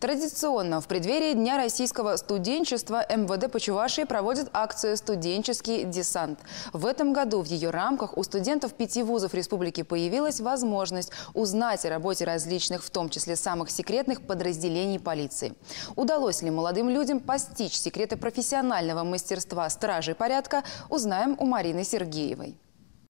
Традиционно в преддверии Дня российского студенчества МВД по Чувашии проводит акцию «Студенческий десант». В этом году в ее рамках у студентов 5 вузов республики появилась возможность узнать о работе различных, в том числе самых секретных подразделений полиции. Удалось ли молодым людям постичь секреты профессионального мастерства стражей порядка, узнаем у Марины Сергеевой.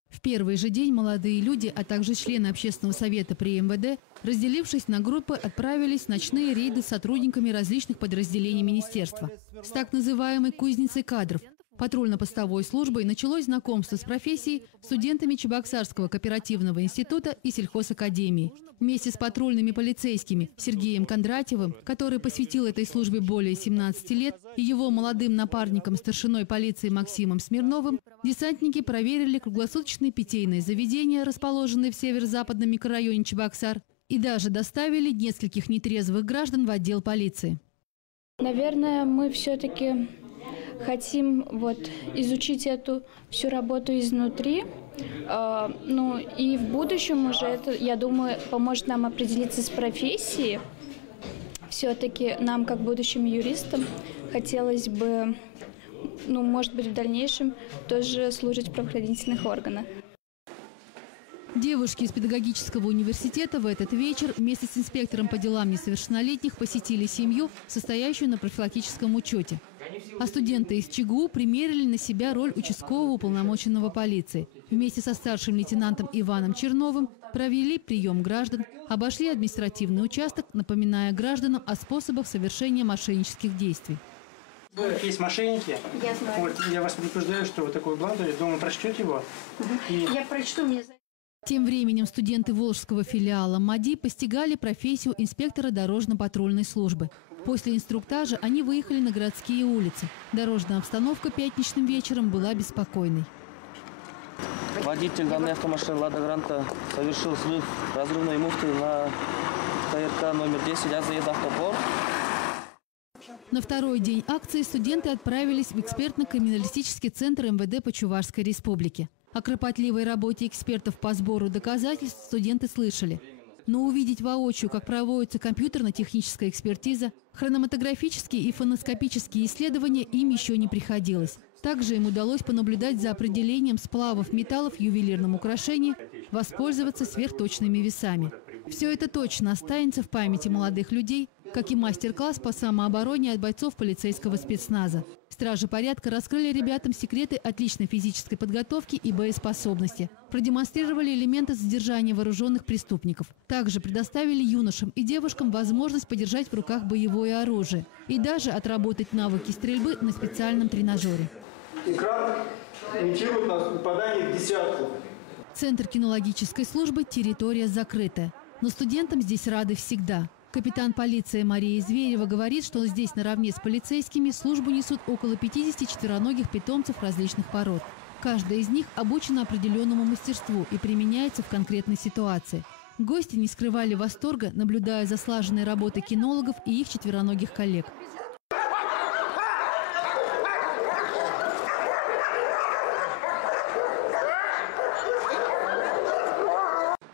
В первый же день молодые люди, а также члены общественного совета при МВД, разделившись на группы, отправились в ночные рейды с сотрудниками различных подразделений министерства. С так называемой кузницей кадров, патрульно-постовой службой, началось знакомство с профессией студентами Чебоксарского кооперативного института и сельхозакадемии. Вместе с патрульными полицейскими Сергеем Кондратьевым, который посвятил этой службе более 17 лет, и его молодым напарником старшиной полиции Максимом Смирновым, десантники проверили круглосуточные питейные заведения, расположенные в северо-западном микрорайоне Чебоксар, и даже доставили нескольких нетрезвых граждан в отдел полиции. Наверное, мы все-таки хотим изучить эту всю работу изнутри. И в будущем уже это, я думаю, поможет нам определиться с профессией. Все-таки нам, как будущим юристам, хотелось бы, может быть, в дальнейшем тоже служить в правоохранительных органах. Девушки из педагогического университета в этот вечер вместе с инспектором по делам несовершеннолетних посетили семью, состоящую на профилактическом учете. А студенты из ЧГУ примерили на себя роль участкового уполномоченного полиции. Вместе со старшим лейтенантом Иваном Черновым провели прием граждан, обошли административный участок, напоминая гражданам о способах совершения мошеннических действий. Есть мошенники. Я знаю. Я вас предупреждаю, что вы такой бланк, дома прочтете его. Я прочту, мне. Тем временем студенты Волжского филиала МАДИ постигали профессию инспектора дорожно-патрульной службы. После инструктажа они выехали на городские улицы. Дорожная обстановка пятничным вечером была беспокойной. Водитель данной автомашины «Лада Гранта» совершил срыв разрывной муфты на ТРК номер 10 «Азаед-Автобор». На второй день акции студенты отправились в экспертно-криминалистический центр МВД по Чувашской республике. О кропотливой работе экспертов по сбору доказательств студенты слышали. Но увидеть воочию, как проводится компьютерно-техническая экспертиза, хрономатографические и фоноскопические исследования им еще не приходилось. Также им удалось понаблюдать за определением сплавов металлов в ювелирном украшении, воспользоваться сверхточными весами. Все это точно останется в памяти молодых людей, как и мастер-класс по самообороне от бойцов полицейского спецназа. Стражи порядка раскрыли ребятам секреты отличной физической подготовки и боеспособности. Продемонстрировали элементы задержания вооруженных преступников. Также предоставили юношам и девушкам возможность подержать в руках боевое оружие и даже отработать навыки стрельбы на специальном тренажере. Экран имитирует попадание в десятку. Центр кинологической службы – территория закрытая. Но студентам здесь рады всегда. Капитан полиции Мария Зверева говорит, что здесь наравне с полицейскими службу несут около 50 четвероногих питомцев различных пород. Каждая из них обучена определенному мастерству и применяется в конкретной ситуации. Гости не скрывали восторга, наблюдая за слаженной работой кинологов и их четвероногих коллег.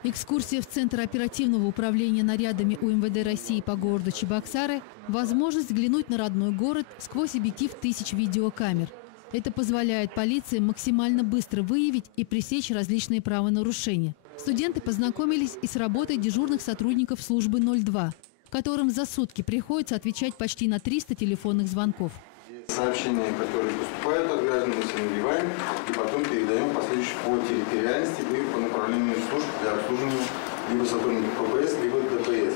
Экскурсия в Центр оперативного управления нарядами УМВД России по городу Чебоксары – возможность взглянуть на родной город сквозь объектив тысяч видеокамер. Это позволяет полиции максимально быстро выявить и пресечь различные правонарушения. Студенты познакомились и с работой дежурных сотрудников службы 02, которым за сутки приходится отвечать почти на 300 телефонных звонков. Сообщения, которые поступают от граждан, мы все набиваем и потом передаем последующие по территориальности и по направлению служб для обслуживания либо сотрудников ППС, либо ДПС.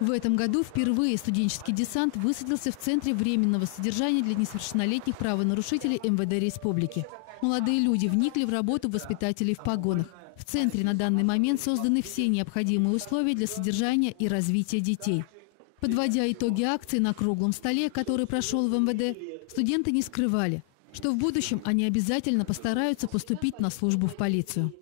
В этом году впервые студенческий десант высадился в Центре временного содержания для несовершеннолетних правонарушителей МВД Республики. Молодые люди вникли в работу воспитателей в погонах. В Центре на данный момент созданы все необходимые условия для содержания и развития детей. Подводя итоги акции на круглом столе, который прошел в МВД, студенты не скрывали, что в будущем они обязательно постараются поступить на службу в полицию.